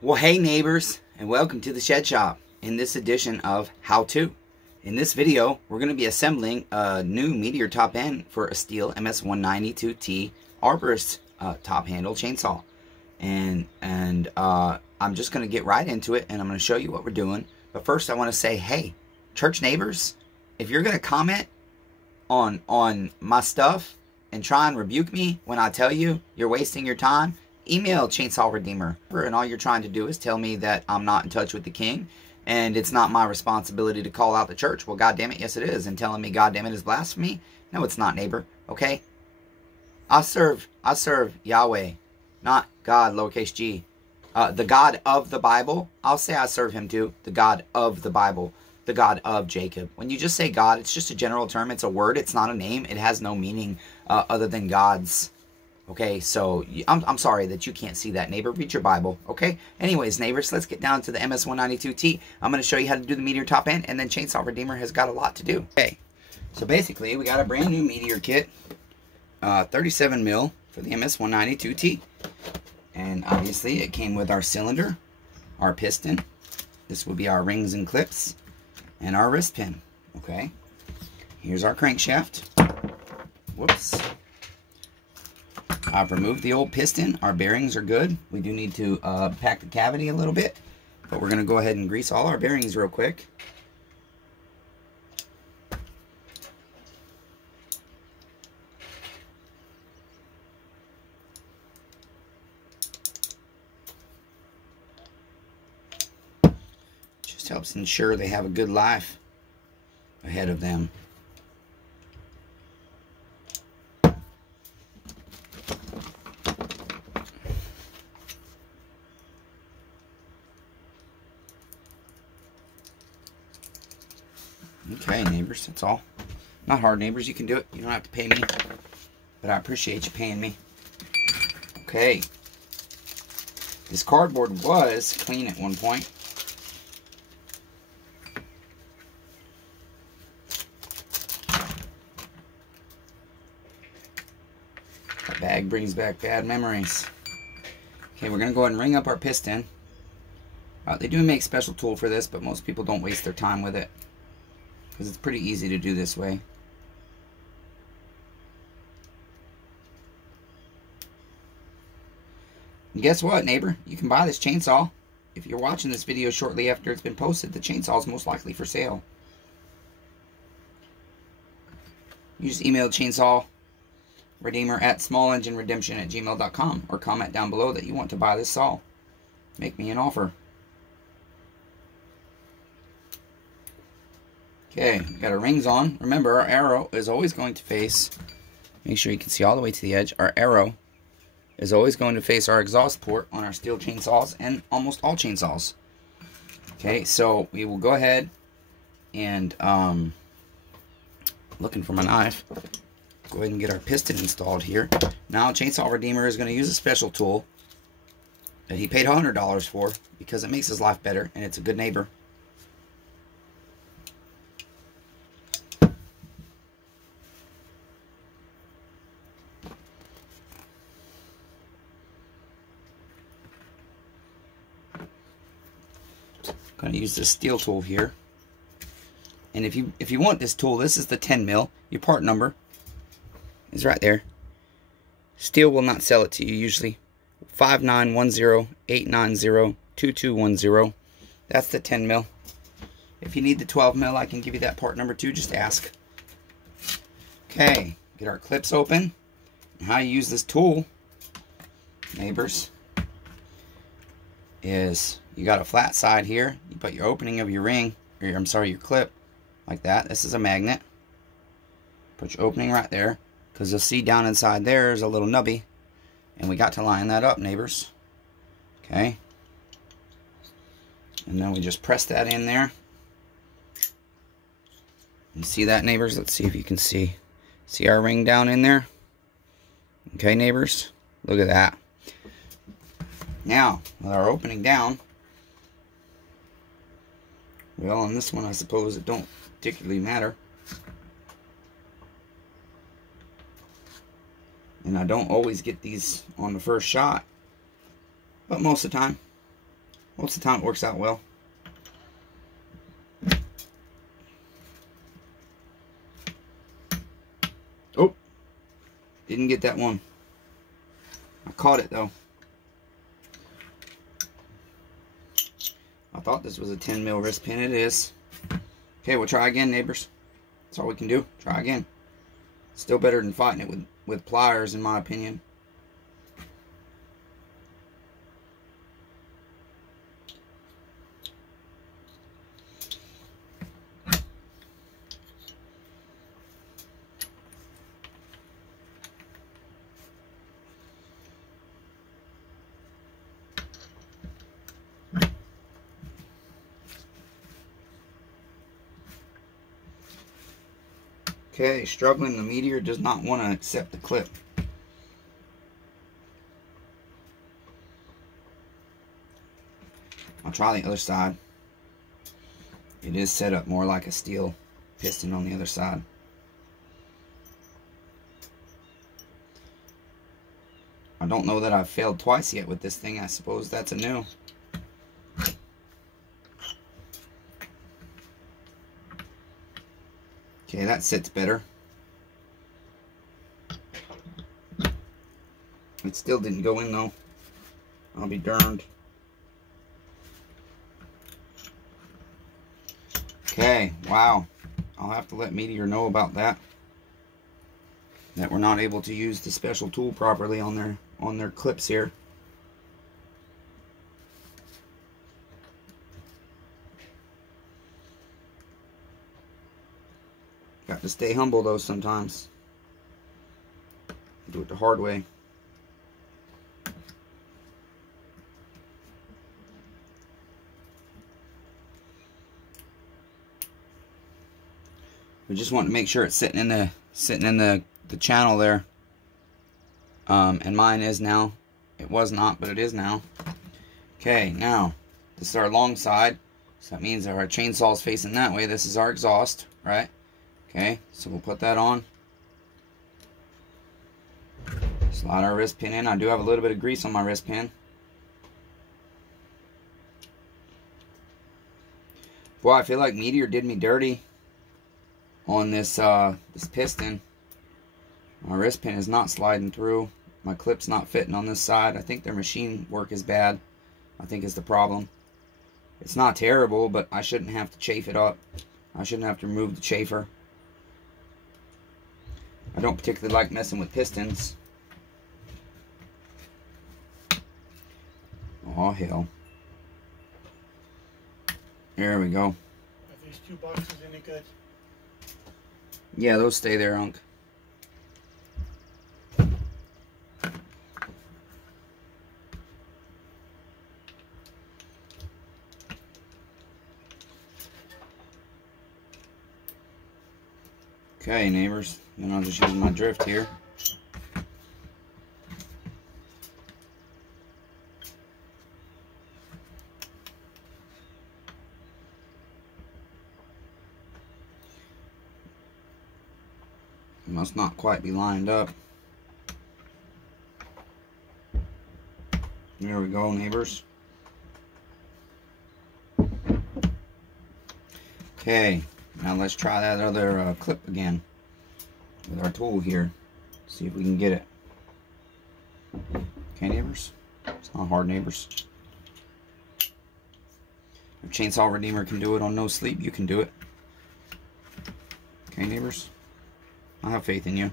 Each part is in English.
Well, hey neighbors, and welcome to the Shed Shop in this edition of How To. In this video, we're going to be assembling a new Meteor top end for a STIHL MS192T arborist top handle chainsaw. And I'm just going to get right into it, and I'm going to show you what we're doing. But first, I want to say, hey, church neighbors, if you're going to comment on my stuff and try and rebuke me when I tell you you're wasting your time, email Chainsaw Redeemer, and all you're trying to do is tell me that I'm not in touch with the King, and it's not my responsibility to call out the church. Well, goddamn it, yes it is. And telling me goddamn it is blasphemy? No, it's not, neighbor. Okay, I serve Yahweh, not God, lowercase g, the God of the Bible. I'll say I serve Him too. The God of the Bible, the God of Jacob. When you just say God, it's just a general term. It's a word. It's not a name. It has no meaning other than God's. Okay, so I'm sorry that you can't see that, neighbor. Read your Bible, okay? Anyways, neighbors, let's get down to the MS192T. I'm going to show you how to do the Meteor top end, and then Chainsaw Redeemer has got a lot to do. Okay, so basically, we got a brand new Meteor kit, 37 mil for the MS192T. And obviously, it came with our cylinder, our piston. This will be our rings and clips, and our wrist pin, okay? Here's our crankshaft. Whoops. I've removed the old piston. Our bearings are good. We do need to pack the cavity a little bit, but we're going to go ahead and grease all our bearings real quick. Just helps ensure they have a good life ahead of them. Okay, neighbors, that's all. Not hard, neighbors. You can do it. You don't have to pay me, but I appreciate you paying me. Okay. This cardboard was clean at one point. That bag brings back bad memories. Okay, we're going to go ahead and ring up our piston. They do make a special tool for this, but most people don't waste their time with it, because it's pretty easy to do this way. And guess what, neighbor? You can buy this chainsaw. If you're watching this video shortly after it's been posted, the chainsaw is most likely for sale. You just email Chainsaw Redeemer at smallengineredemption@gmail.com, or comment down below that you want to buy this saw. Make me an offer. Okay, got our rings on. Remember, our arrow is always going to face, make sure you can see all the way to the edge, our arrow is always going to face our exhaust port on our STIHL chainsaws and almost all chainsaws. Okay, so we will go ahead and, looking for my knife, go ahead and get our piston installed here. Now, Chainsaw Redeemer is going to use a special tool that he paid $100 for, because it makes his life better and it's a good neighbor. Going to use this steel tool here, and if you want this tool, this is the 10 mil. Your part number is right there. STIHL will not sell it to you usually. 5910-890-2210. That's the 10 mil. If you need the 12 mil, I can give you that part number too. Just ask. Okay, get our clips open. And how you use this tool, neighbors, is you got a flat side here. You put your opening of your ring, or your clip, like that. This is a magnet. Put your opening right there, because you'll see down inside there is a little nubby, and we got to line that up, neighbors. Okay. And then we just press that in there. You see that, neighbors? Let's see if you can see. See our ring down in there? Okay, neighbors? Look at that. Now, with our opening down, well, on this one, I suppose it don't particularly matter. And I don't always get these on the first shot, but most of the time Most of the time it works out well. Oh, didn't get that one. I caught it though. I thought this was a 10 mil wrist pin. It is. Okay, we'll try again, neighbors. That's all we can do. Try again. Still better than fighting it with pliers, in my opinion. Okay, struggling. The meteor does not want to accept the clip. I'll try the other side. It is set up more like a steel piston on the other side. I don't know that I've failed twice yet with this thing. I suppose that's a new. Okay, that sits better. It still didn't go in though. I'll be darned. Okay, wow. I'll have to let Meteor know about that. That we're not able to use the special tool properly on their clips here. Got to stay humble though sometimes. Do it the hard way. We just want to make sure it's sitting in the channel there. And mine is now. It was not, but it is now. Okay, now this is our long side. So that means our chainsaw is facing that way. This is our exhaust, right? Okay, so we'll put that on. Slide our wrist pin in. I do have a little bit of grease on my wrist pin. Boy, I feel like Meteor did me dirty on this this piston. My wrist pin is not sliding through. My clip's not fitting on this side. I think their machine work is bad. I think is the problem. It's not terrible, but I shouldn't have to chafe it up. I shouldn't have to remove the chafer. I don't particularly like messing with pistons. Oh hell. There we go. Are these two boxes any good? Yeah, those stay there, Unc. Okay, neighbors. Then I'll just use my drift here. It must not quite be lined up. There we go, neighbors. Okay, now let's try that other clip again with our tool here. See if we can get it. Okay, neighbors. It's not hard, neighbors. If Chainsaw Redeemer can do it on no sleep, you can do it. Okay, neighbors. I have faith in you.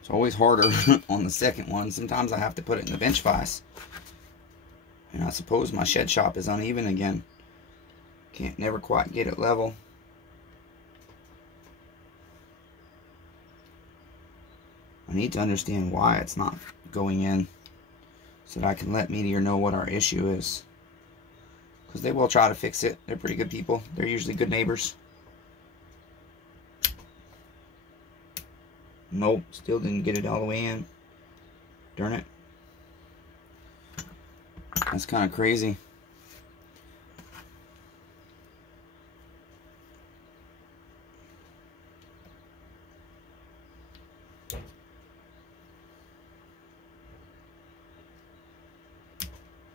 It's always harder on the second one. Sometimes I have to put it in the bench vise. And I suppose my shed shop is uneven again. Can't never quite get it level. I need to understand why it's not going in, so that I can let Meteor know what our issue is. Because they will try to fix it. They're pretty good people. They're usually good neighbors. Nope, still didn't get it all the way in. Darn it. That's kind of crazy.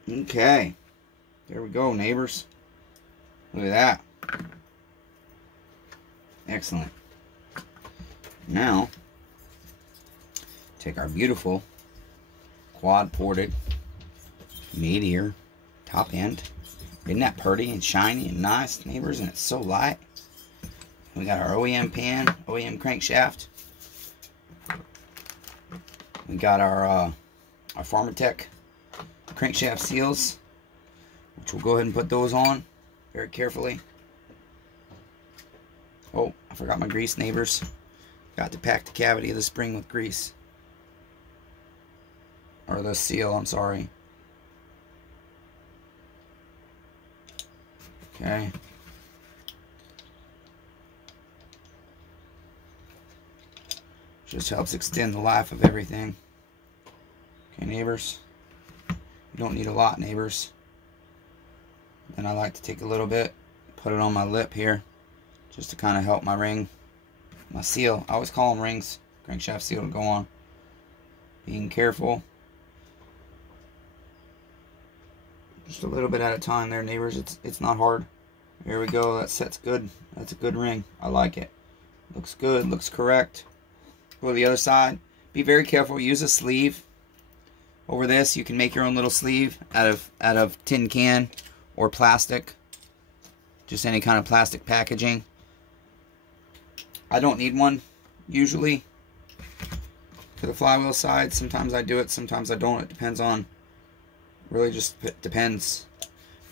Okay. There we go, neighbors. Look at that. Excellent. Now, take our beautiful quad-ported meteor top end. Isn't that pretty and shiny and nice, neighbors? And it's so light. We got our OEM pan, OEM crankshaft. We got our permatex crankshaft seals, which we'll go ahead and put those on very carefully. Oh, I forgot my grease, neighbors. Got to pack the cavity of the spring with grease. Or the seal, I'm sorry. Okay. Just helps extend the life of everything. Okay, neighbors. You don't need a lot, neighbors. Then I like to take a little bit, put it on my lip here, just to kind of help my ring, my seal. I always call them rings. Crankshaft seal to go on. Being careful. Just a little bit at a time there, neighbors. It's not hard. There we go. That set's good. That's a good ring. I like it. Looks good. Looks correct. Go to the other side. Be very careful. Use a sleeve over this. You can make your own little sleeve out of tin can or plastic. Just any kind of plastic packaging. I don't need one usually for the flywheel side. Sometimes I do it. Sometimes I don't. It depends on. Really just depends.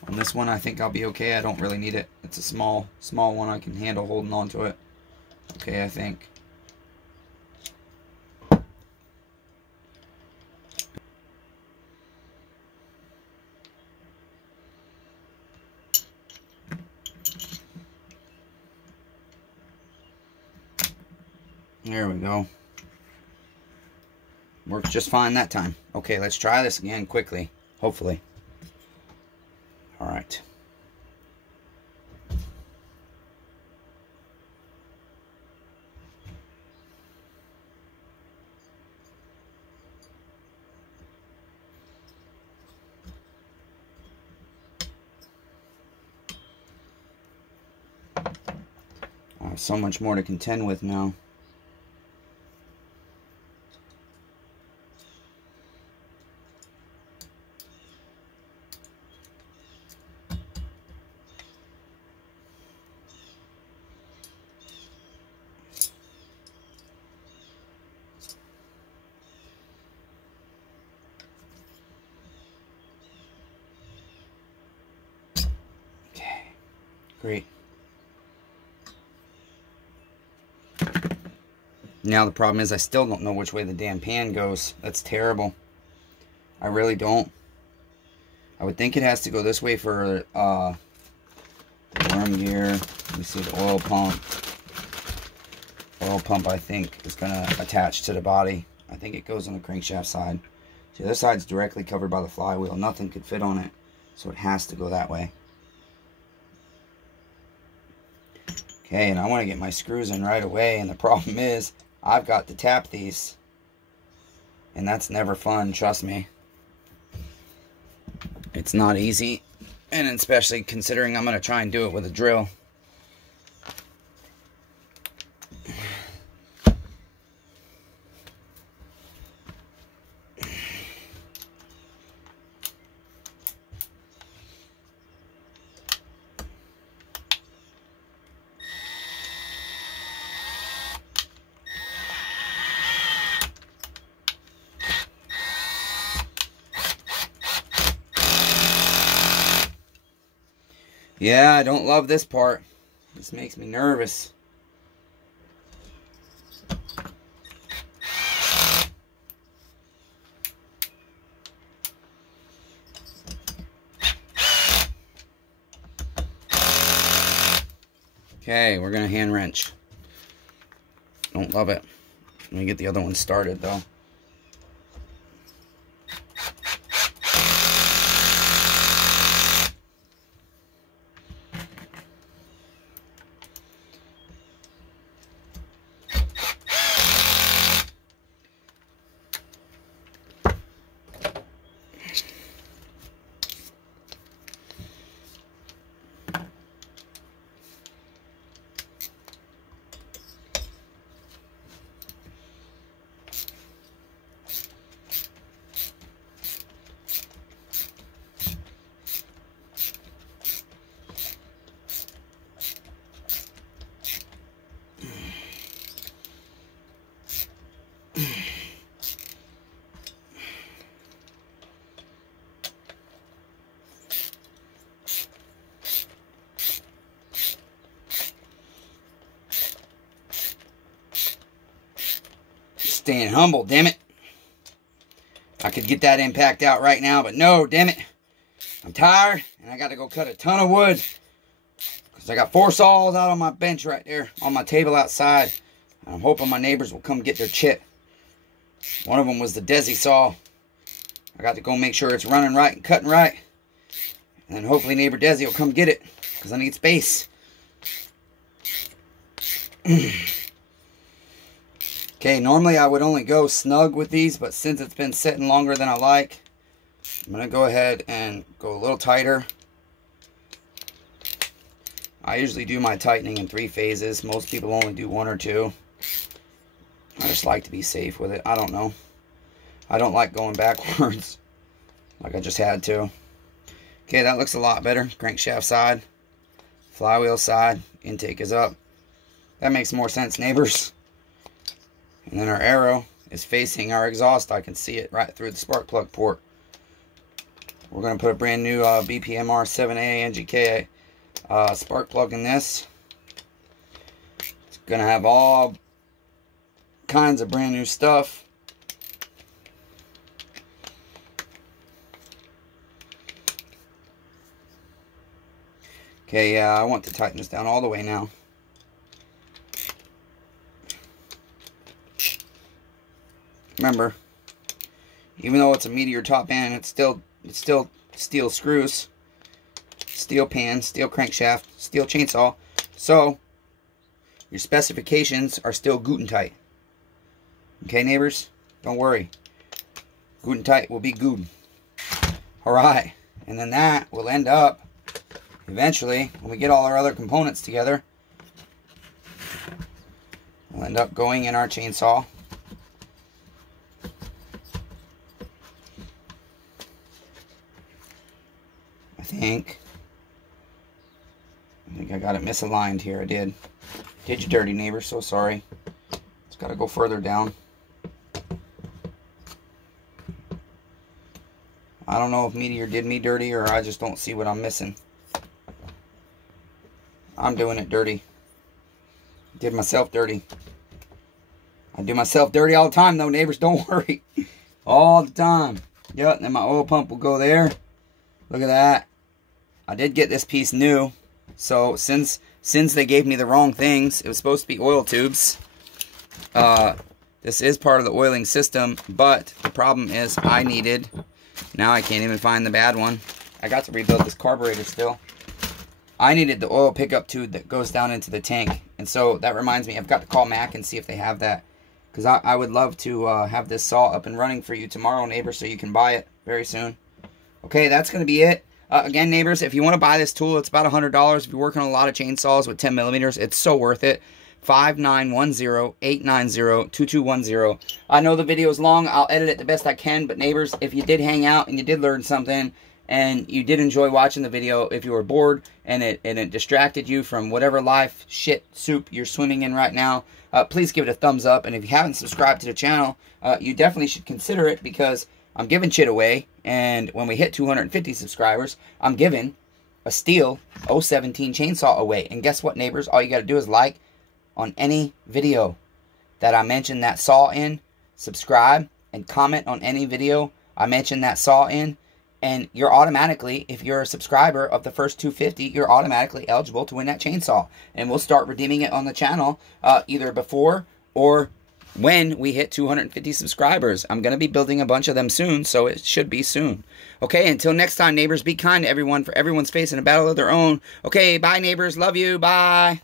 On this one, I think I'll be okay. I don't really need it. It's a small one. I can handle holding on to it. Okay, I think. There we go. Works just fine that time. Okay, let's try this again quickly. Hopefully. Alright. I have so much more to contend with now. Great. Now the problem is I still don't know which way the damn pan goes. That's terrible. I really don't. I would think it has to go this way for the worm gear. Let me see, the oil pump. Oil pump, I think, is going to attach to the body. I think it goes on the crankshaft side. See, the other side's directly covered by the flywheel. Nothing could fit on it. So it has to go that way. Okay, and I want to get my screws in right away, and the problem is I've got to tap these, and that's never fun, trust me. It's not easy, and especially considering I'm going to try and do it with a drill. Yeah, I don't love this part. This makes me nervous. Okay, we're gonna hand wrench. Don't love it. Let me get the other one started though. Staying humble, damn it. I could get that impact out right now, but no, damn it. I'm tired, and I got to go cut a ton of wood. Because I got 4 saws out on my bench right there, on my table outside. I'm hoping my neighbors will come get their chit. One of them was the Desi saw. I got to go make sure it's running right and cutting right. And then hopefully neighbor Desi will come get it, because I need space. Okay, normally I would only go snug with these, but since it's been sitting longer than I like, I'm going to go ahead and go a little tighter. I usually do my tightening in 3 phases. Most people only do 1 or 2. I just like to be safe with it. I don't know. I don't like going backwards like I just had to. Okay, that looks a lot better. Crankshaft side, flywheel side, intake is up. That makes more sense, neighbors. And then our arrow is facing our exhaust. I can see it right through the spark plug port. We're going to put a brand new BPMR 7A NGK spark plug in this. It's going to have all kinds of brand new stuff. Okay, I want to tighten this down all the way now. Remember, even though it's a Meteor top end, it's still steel screws, steel pan, steel crankshaft, steel chainsaw. So your specifications are still Guten tight. Okay, neighbors, don't worry. Guten tight will be good. All right, and then that will end up eventually when we get all our other components together. We'll end up going in our chainsaw. I think I got it misaligned here. I did. Did you dirty, neighbor? So sorry. It's got to go further down. I don't know if Meteor did me dirty or I just don't see what I'm missing. I'm doing it dirty. Did myself dirty. I do myself dirty all the time though, neighbors. Don't worry. All the time. Yep, and then my oil pump will go there. Look at that. I did get this piece new, so since they gave me the wrong things, it was supposed to be oil tubes. This is part of the oiling system, but the problem is I needed, now I can't even find the bad one. I got to rebuild this carburetor still. I needed the oil pickup tube that goes down into the tank, and so that reminds me, I've got to call Mac and see if they have that, because I would love to have this saw up and running for you tomorrow, neighbor, so you can buy it very soon. Okay, that's going to be it. Again, neighbors, if you want to buy this tool, it's about $100. If you're working on a lot of chainsaws with 10 millimeters, it's so worth it. 5910-890-2210. I know the video is long. I'll edit it the best I can. But, neighbors, if you did hang out and you did learn something and you did enjoy watching the video, if you were bored and it distracted you from whatever life shit soup you're swimming in right now, please give it a thumbs up. And if you haven't subscribed to the channel, you definitely should consider it, because I'm giving shit away, and when we hit 250 subscribers, I'm giving a STIHL 017 chainsaw away. And guess what, neighbors? All you got to do is like on any video that I mention that saw in, subscribe, and comment on any video I mention that saw in, and you're automatically, if you're a subscriber of the first 250, you're automatically eligible to win that chainsaw. And we'll start redeeming it on the channel either before or when we hit 250 subscribers. I'm going to be building a bunch of them soon, so it should be soon. Okay, until next time, neighbors, be kind to everyone, for everyone's facing a battle of their own. Okay, bye, neighbors. Love you. Bye.